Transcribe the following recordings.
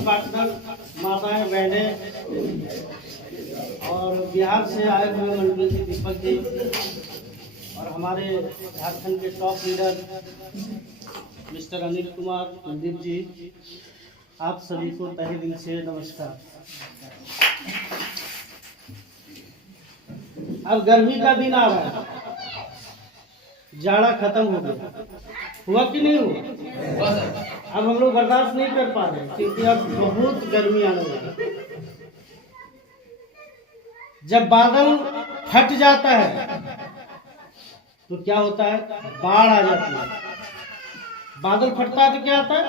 Business partner, माताएं, बहनें और बिहार से आए हुए मंडली जी, दीपक जी और हमारे झारखंड के top leader mister Anil Kumar, Kuldeep ji, आप सभी को तहे दिल से नमस्कार। अब गर्मी का दिन आ रहा है, जाड़ा खत्म हो गया, हुआ कि नहीं हुआ? अब हम लोग बर्दाश्त नहीं कर पा रहे क्योंकि अब बहुत गर्मी आने लगी। जब बादल फट जाता है तो क्या होता है? बाढ़ आ जाती है। बादल फटता है तो क्या आता है?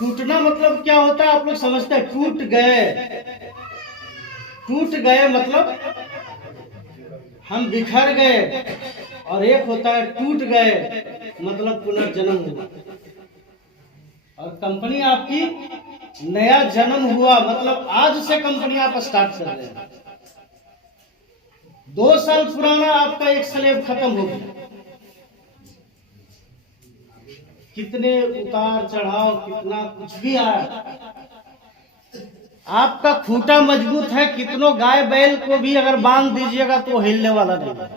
टूटना मतलब क्या होता है? आप लोग समझते हैं? टूट गए, टूट गए मतलब हम बिखर गए, और एक होता है टूट गए मतलब पुनर्जन्म हुआ। और कंपनी आपकी नया जन्म हुआ मतलब आज से कंपनी आप स्टार्ट कर रहे हैं। 2 साल पुराना आपका एक स्लेब खत्म हो गया। कितने उतार चढ़ाव, कितना कुछ भी आया, आपका खूंटा मजबूत है। कितनों गाय बैल को भी अगर बांध दीजिएगा तो हिलने वाला नहीं है।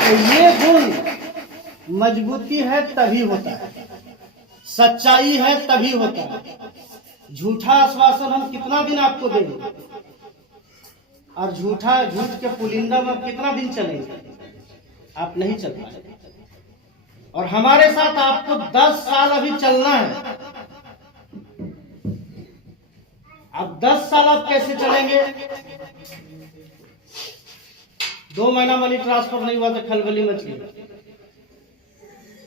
तो ये गुण मजबूती है तभी होता है, सच्चाई है तभी होता है। झूठा आश्वासन हम कितना दिन आपको देंगे, और झूठ के पुलिंदा में कितना दिन चलेंगे? आप नहीं चल पाएंगे। और हमारे साथ आपको 10 साल अभी चलना है। अब 10 साल आप कैसे चलेंगे? 2 महीना मनी ट्रांसफर नहीं हुआ तो खलबली मच गई।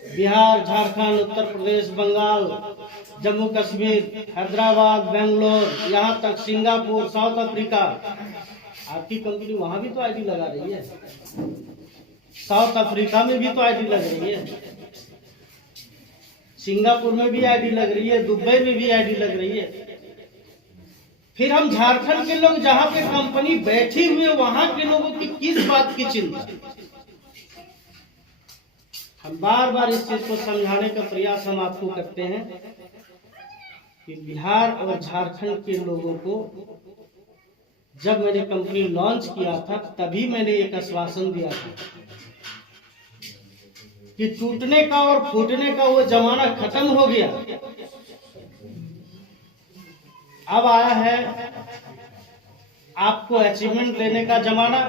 बिहार, झारखंड, उत्तर प्रदेश, बंगाल, जम्मू कश्मीर, हैदराबाद, बेंगलोर, यहाँ तक सिंगापुर, साउथ अफ्रीका। आपकी कंपनी वहां भी तो आईडी लगा रही है, साउथ अफ्रीका में भी तो आईडी लग रही है, सिंगापुर में भी आईडी लग रही है, दुबई में भी आईडी लग रही है। फिर हम झारखंड के लोग जहां पे कंपनी बैठी हुई है वहां के लोगों की किस बात की चिंता? हम बार बार इस चीज को समझाने का प्रयास हम आपको करते हैं कि बिहार और झारखंड के लोगों को जब मैंने कंपनी लॉन्च किया था तभी मैंने एक आश्वासन दिया था कि टूटने का और फूटने का वो जमाना खत्म हो गया। अब आया है आपको अचीवमेंट लेने का जमाना।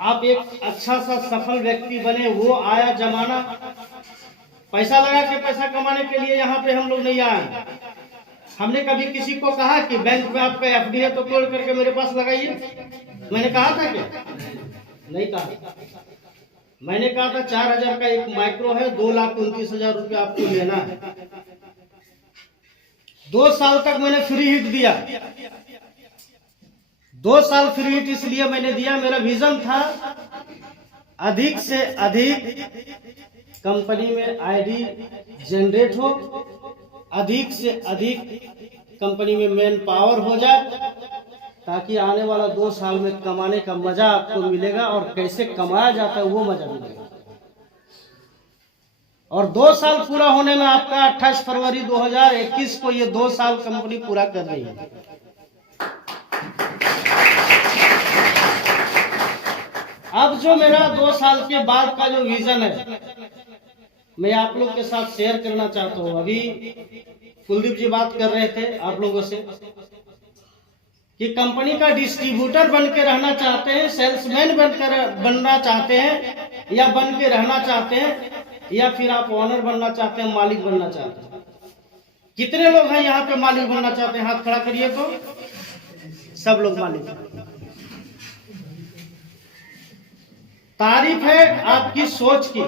आप एक अच्छा सा सफल व्यक्ति बने, वो आया जमाना। पैसा लगा के पैसा कमाने के लिए यहाँ पे हम लोग नहीं आए। हमने कभी किसी को कहा कि बैंक में आपका एफडी है तो तोड़ करके मेरे पास लगाइए? मैंने कहा था क्या? नहीं कहा। मैंने कहा था 4000 का एक माइक्रो है, 2,29,000 रुपया आपको लेना है। 2 साल तक मैंने फ्री हिट दिया। 2 साल फ्री हिट इसलिए मैंने दिया, मेरा विजन था अधिक से अधिक कंपनी में आईडी जनरेट हो, अधिक से अधिक कंपनी में मैन पावर हो जाए, ताकि आने वाला 2 साल में कमाने का मजा आपको मिलेगा और कैसे कमाया जाता है वो मजा मिलेगा। और 2 साल पूरा होने में आपका 28 फरवरी 2021 को ये 2 साल कंपनी पूरा कर रही है। अब जो मेरा 2 साल के बाद का जो विजन है मैं आप लोग के साथ शेयर करना चाहता हूँ। अभी कुलदीप जी बात कर रहे थे आप लोगों से कि कंपनी का डिस्ट्रीब्यूटर बन के रहना चाहते हैं, सेल्समैन बनना चाहते हैं, या बन के रहना चाहते हैं, या फिर आप ओनर बनना चाहते हैं, मालिक बनना चाहते हैं? कितने लोग हैं यहाँ पे मालिक बनना चाहते हैं? हाथ खड़ा करिए तो। सब लोग मालिक। तारीफ है आपकी सोच की।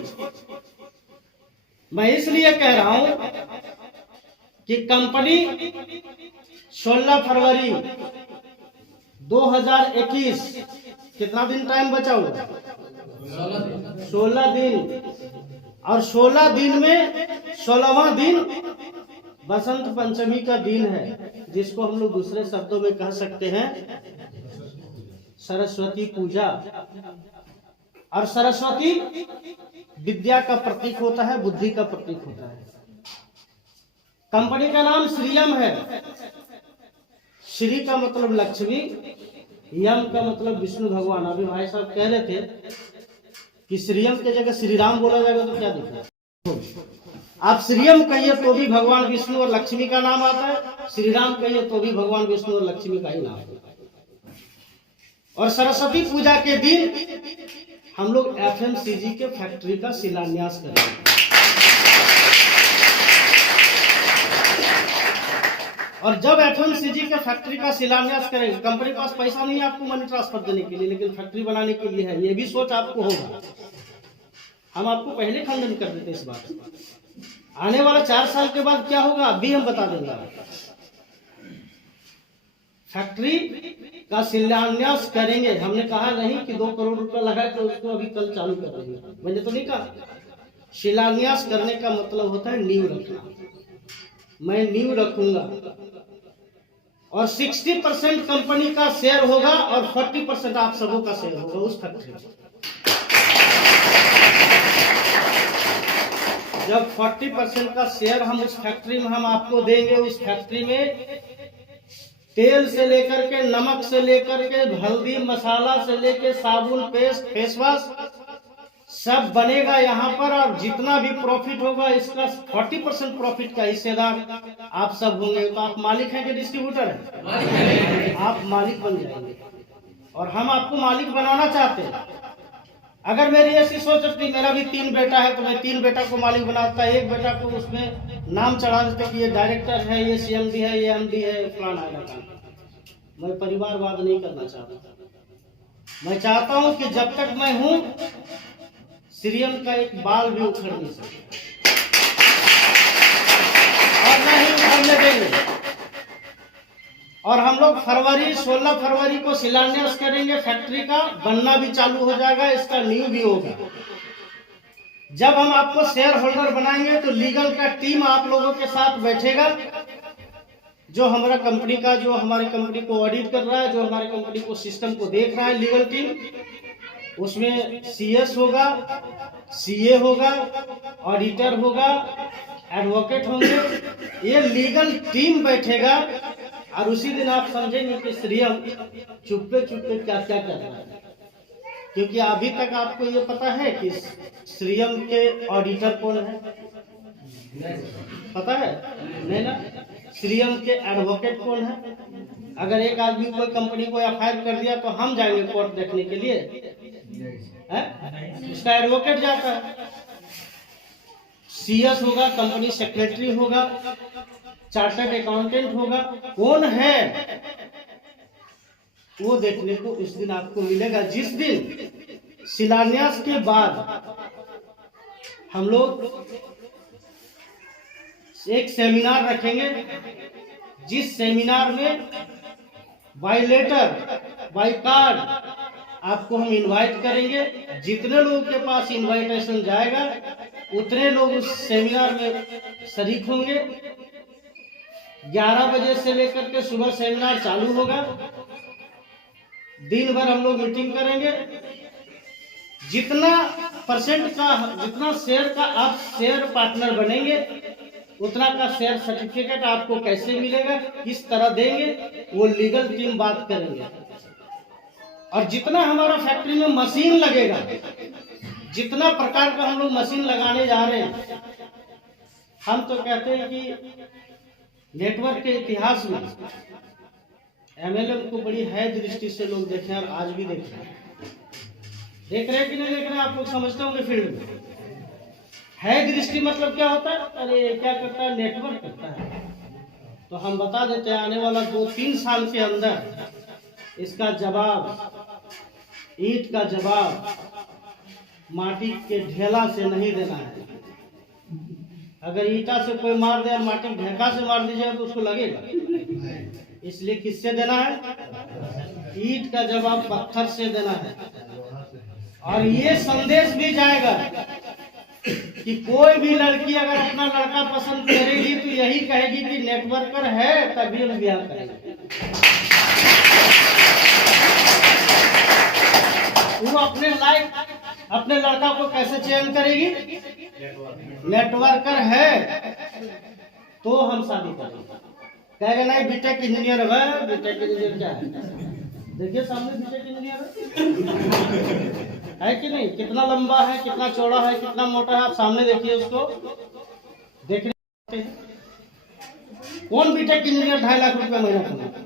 मैं इसलिए कह रहा हूं कि कंपनी 16 फरवरी 2021, कितना दिन टाइम बचा हुआ? 16 दिन। और 16 दिन में 16वां दिन बसंत पंचमी का दिन है, जिसको हम लोग दूसरे शब्दों में कह सकते हैं सरस्वती पूजा। और सरस्वती विद्या का प्रतीक होता है, बुद्धि का प्रतीक होता है। कंपनी का नाम श्रीयम है। श्री का मतलब लक्ष्मी, यम का मतलब विष्णु भगवान। अभी भाई साहब कह रहे थे कि श्रीयम के जगह श्री राम बोला जाएगा तो क्या दिखेगा। आप श्रीयम कहिए तो भी भगवान विष्णु और लक्ष्मी का नाम आता है, श्री राम कहिए तो भी भगवान विष्णु और लक्ष्मी का ही नाम आता है। और सरस्वती पूजा के दिन हम लोग FMCG के फैक्ट्री का शिलान्यास करेंगे। और जब FMCG के फैक्ट्री का शिलान्यास करेंगे, कंपनी के पास पैसा नहीं है आपको मनी ट्रांसफर देने के लिए, लेकिन फैक्ट्री बनाने के लिए है, ये भी सोच आपको होगा। हम आपको पहले खंडन कर देते इस बात। आने वाला 4 साल के बाद क्या होगा अभी हम बता देंगे। फैक्ट्री का शिलान्यास करेंगे। हमने कहा नहीं कि 2 करोड़ रुपया लगा तो उसको अभी कल चालू कर देंगे, मैंने तो नहीं कहा। शिलान्यास करने का मतलब होता है नींव रखना। मैं नींव रखूंगा और 60% कंपनी का शेयर होगा और 40% आप सबों का शेयर होगा उस फैक्ट्री में। जब 40% का शेयर हम उस फैक्ट्री में हम आपको देंगे, उस फैक्ट्री में तेल से लेकर के, नमक से लेकर के, हल्दी मसाला से लेकर साबुन, पेस्ट, फेस वॉश सब बनेगा यहाँ पर। और जितना भी प्रॉफिट होगा इसका 40% प्रॉफिट का हिस्सेदार आप सब होंगे। तो आप मालिक हैं कि डिस्ट्रीब्यूटर हैं? आप मालिक बन जाएंगे और हम आपको मालिक बनाना चाहते हैं। अगर मेरी ऐसी सोच होती, मेरा भी 3 बेटा है तो मैं 3 बेटा को मालिक बनाता, एक बेटा को उसमें नाम चढ़ा देते कि ये डायरेक्टर है, ये CMD है, ये MD है, फलाना है। मैं परिवारवाद नहीं करना चाहता। मैं चाहता हूं कि जब तक मैं हूं श्रीयम का एक बाल भी उखड़ नहीं सकता और न ही उखड़ने देंगे। और हम लोग 16 फरवरी को शिलान्यास करेंगे, फैक्ट्री का बनना भी चालू हो जाएगा, इसका नींव भी होगा। जब हम आपको शेयर होल्डर बनाएंगे तो लीगल का टीम आप लोगों के साथ बैठेगा, जो हमारा कंपनी का, जो हमारी कंपनी को ऑडिट कर रहा है, जो हमारी कंपनी को सिस्टम को देख रहा है, लीगल टीम। उसमें CS होगा, CA होगा, ऑडिटर होगा, एडवोकेट होंगे, ये लीगल टीम बैठेगा। और उसी दिन आप समझेंगे कि श्रीयम चुप्पे चुप्पे क्या क्या कर रहा है। क्योंकि अभी तक आपको ये पता है कि श्रीयम के ऑडिटर कौन है? पता है नहीं ना? श्रीयम के एडवोकेट कौन है? अगर एक आदमी कोई कंपनी को FIR कर दिया तो हम जाएंगे कोर्ट देखने के लिए है? उसका एडवोकेट जाता है। CS होगा, कंपनी सेक्रेटरी होगा, चार्टर्ड अकाउंटेंट होगा। कौन है वो देखने को इस दिन आपको मिलेगा। जिस दिन शिलान्यास के बाद हम लोग एक सेमिनार रखेंगे, जिस सेमिनार में बाय लेटर, बाय कार्ड आपको हम इनवाइट करेंगे। जितने लोगों के पास इनवाइटेशन जाएगा उतने लोग उस सेमिनार में शरीक होंगे। 11 बजे से लेकर के सुबह सेमिनार चालू होगा। दिन भर हम लोग मीटिंग करेंगे। जितना परसेंट का, जितना शेयर का आप शेयर पार्टनर बनेंगे, उतना का शेयर सर्टिफिकेट आपको कैसे मिलेगा, किस तरह देंगे, वो लीगल टीम बात करेंगे। और जितना हमारा फैक्ट्री में मशीन लगेगा, जितना प्रकार का हम लोग मशीन लगाने जा रहे हैं, हम तो कहते हैं कि नेटवर्क के इतिहास में MLM को बड़ी है दृष्टि से लोग देखे और आज भी देख रहे हैं। देख रहे हैं कि नहीं देख रहे हैं? आप लोग समझते होंगे फील्ड में है दृष्टि मतलब क्या होता है? अरे क्या करता है? नेटवर्क करता है। तो हम बता देते हैं आने वाला 2-3 साल के अंदर इसका जवाब, ईंट का जवाब माटी के ढेला से नहीं देना है। अगर ईटा से कोई मार दे और माटी ढेका से मार दीजिएगा तो उसको लगेगा। इसलिए किससे देना है? ईंट का जवाब पत्थर से देना है। और ये संदेश भी जाएगा कि कोई भी लड़की अगर अपना लड़का पसंद करेगी तो यही कहेगी कि नेटवर्कर है तभी हम ब्याह करेंगे। वो अपने लायक लड़का को कैसे चयन करेगी? नेटवर्कर है तो हम शादी करेंगे। कहेगा नहीं बीटेक इंजीनियर है, बीटेक इंजीनियर क्या है? देखिए सामने बीटेक इंजीनियर है कि नहीं? कितना लंबा है, कितना चौड़ा है, कितना मोटा है, आप सामने देखिए उसको। देखने कौन बीटेक इंजीनियर 2.5 लाख रुपया महीना कमाता?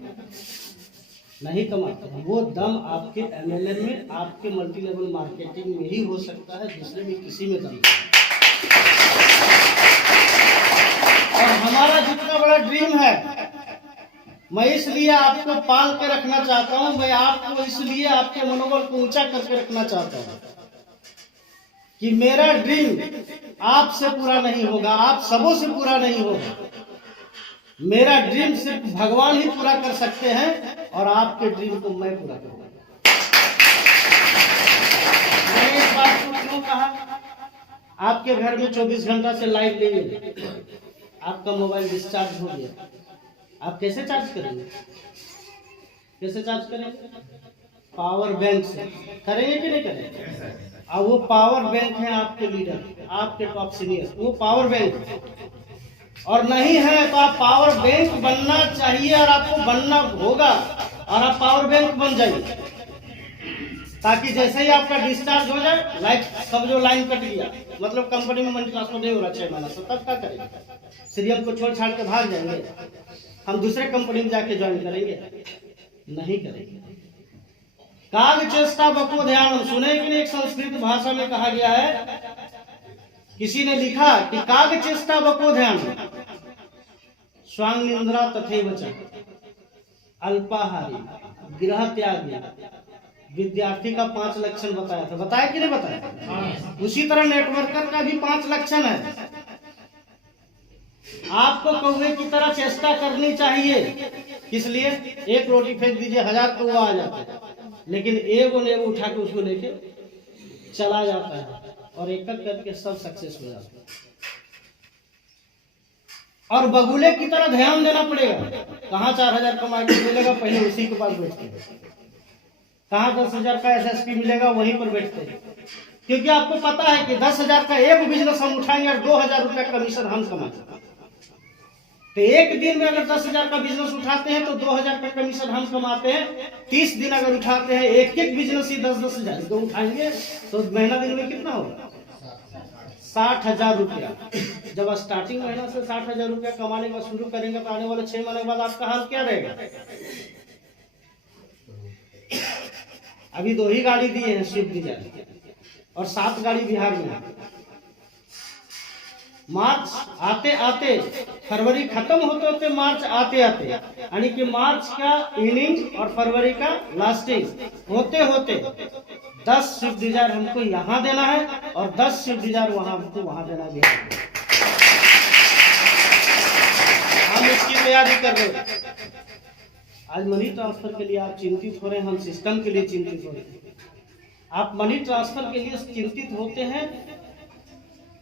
नहीं कमाते हैं। वो दम आपके MLM में, आपके मल्टी लेवल मार्केटिंग में ही हो सकता है, दूसरे में किसी में दम। और हमारा जितना बड़ा ड्रीम है, मैं इसलिए आपको पाल के रखना चाहता हूं, मैं आपको इसलिए आपके मनोबल को ऊंचा करके रखना चाहता हूं कि मेरा ड्रीम आपसे पूरा नहीं होगा, आप सबों से पूरा नहीं होगा। मेरा ड्रीम सिर्फ भगवान ही पूरा कर सकते हैं और आपके ड्रीम को मैं पूरा करूंगा। मैंने इस बात को क्यों कहा? आपके घर में 24 घंटा से लाइट नहीं है, आपका मोबाइल डिस्चार्ज हो गया, आप कैसे चार्ज करेंगे? कैसे चार्ज करेंगे? पावर बैंक से करेंगे कि नहीं करेंगे? अब वो पावर बैंक है आपके लीडर, आपके टॉप सीनियर, वो पावर बैंक है। और नहीं है तो आप पावर बैंक बनना चाहिए और आपको बनना होगा और आप पावर बैंक बन जाइए, ताकि जैसे ही आपका डिस्चार्ज हो जाए, लाइट सब जो लाइन कट गया, मतलब कंपनी में मनी ट्रांसफर नहीं हो रहा 6 महीना से, तब क्या करेंगे? सीरियम को छोड़ छाड़ के भाग जाएंगे, हम दूसरे कंपनी में जाके ज्वाइन करेंगे? नहीं करेंगे। काग चेष्टा बको ध्यान, सुने कि नहीं? एक संस्कृत भाषा में कहा गया है, किसी ने लिखा कि काग चेष्टा बको ध्यान, स्वांग निंद्रा तथैव च, अल्पाहारी, गृह त्यागी, विद्यार्थी का 5 लक्षण बताया था। बताया कि नहीं बताया? उसी तरह नेटवर्कर का भी 5 लक्षण है। आपको कौवे की तरह चेष्टा करनी चाहिए। किस लिए? एक रोटी फेंक दीजिए, 1000 कौवा आ जाता है, लेकिन एक उठा के उसको लेके चला जाता है और एक एक करके सब सक्सेस हो जाता है। और बगुले की तरह ध्यान देना पड़ेगा। कहाँ 4000 कमा के मिलेगा, पहले उसी के पास बैठते हैं। कहाँ 10,000 का SSP मिलेगा, वहीं पर बैठते हैं, क्योंकि आपको पता है कि 10,000 का एक बिजनेस हम उठाएंगे और 2,000 रुपया कमीशन हम कमाएंगे। तो एक दिन में अगर 10,000 का बिजनेस उठाते हैं तो 2,000 का कमीशन हम कमाते हैं। 30 दिन अगर उठाते हैं, एक एक बिजनेस ही 10,000 तो उठाएंगे, तो महीना दिन में कितना होगा? 60,000 रुपया। जब स्टार्टिंग महीना से 60,000 रुपया कमाने का शुरू करेंगे तो आने वाले 6 महीने बाद आपका हाल क्या रहेगा? अभी 2 ही गाड़ी दिए हैं स्विफ्ट डिजायर और 7 गाड़ी बिहार में है। मार्च आते आते, फरवरी खत्म होते होते मार्च आते आते, यानी कि मार्च का इनिंग और फरवरी का लास्टिंग होते होते 10 स्विफ्ट डिजायर हमको यहाँ देना है और 10 स्विफ्ट डिजायर वहां हमको वहां देना भी है। हम इसकी तैयारी कर रहे हैं। आज मनी ट्रांसफर के लिए आप चिंतित हो रहे हैं, हम सिस्टम के लिए चिंतित हो रहे हैं। आप मनी ट्रांसफर के लिए चिंतित होते हैं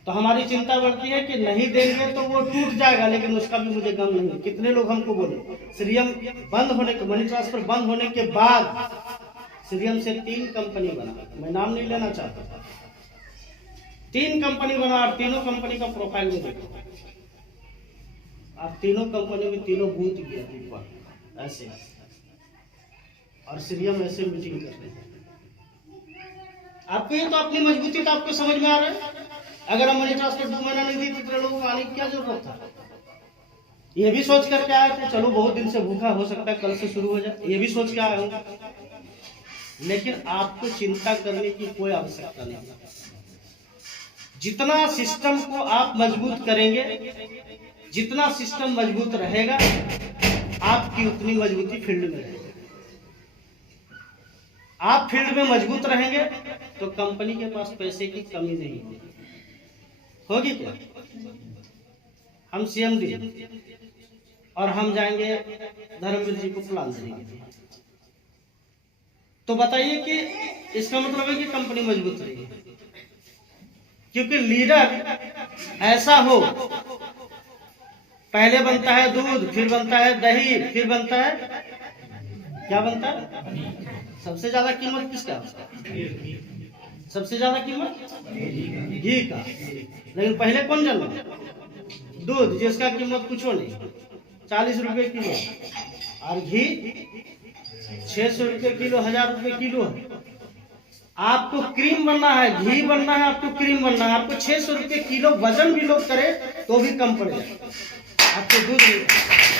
तो हमारी चिंता बढ़ती है कि नहीं देंगे तो वो टूट जाएगा, लेकिन उसका भी मुझे गम नहीं है। कितने लोग हमको बोले, सीरियम बंद होने के, मनी ट्रांसफर बंद होने के बाद सीरियम से 3 कंपनी बना, मैं नाम नहीं लेना चाहता, 3 कंपनी बना और तीनों कंपनी का प्रोफाइल में देखो, आप तीनों कंपनी में तीनों बूथ गया ऐसे, और सीरियम ऐसे मीटिंग कर रहे हैं। आपको ये तो अपनी मजबूती तो आपको समझ में आ रहा है। अगर हम मनी ट्रांसफर 2 महीना नहीं दी तो लोगों को आने की क्या जरूरत था? ये भी सोच करके आए थे, चलो बहुत दिन से भूखा, हो सकता है कल से शुरू हो जाए, ये भी सोच के आए हूँ। लेकिन आपको चिंता करने की कोई आवश्यकता नहीं। जितना सिस्टम को आप मजबूत करेंगे, जितना सिस्टम मजबूत रहेगा, आपकी उतनी मजबूती फील्ड में रहेगी। आप फील्ड में मजबूत रहेंगे तो कंपनी के पास पैसे की कमी नहीं होगी। क्या हम CMD और हम जाएंगे धर्मवीर जी को प्लान देंगे, तो बताइए कि इसका मतलब है कि कंपनी मजबूत रहेगी, क्योंकि लीडर ऐसा हो, पहले बनता है दूध, फिर बनता है दही, फिर बनता है क्या बनता है? सबसे ज्यादा कीमत किसका? सबसे ज्यादा कीमत घी का। लेकिन पहले कौन जन्मा? दूध, जिसका कीमत कुछ नहीं, 40 रुपए किलो, और घी 600 रुपए किलो, 1000 रुपए किलो है। आपको क्रीम बनना है, घी बनना है, आपको क्रीम बनना है, आपको 600 रुपए किलो वजन भी लोग करे तो भी कम पड़ जाए, आपको दूध नहीं।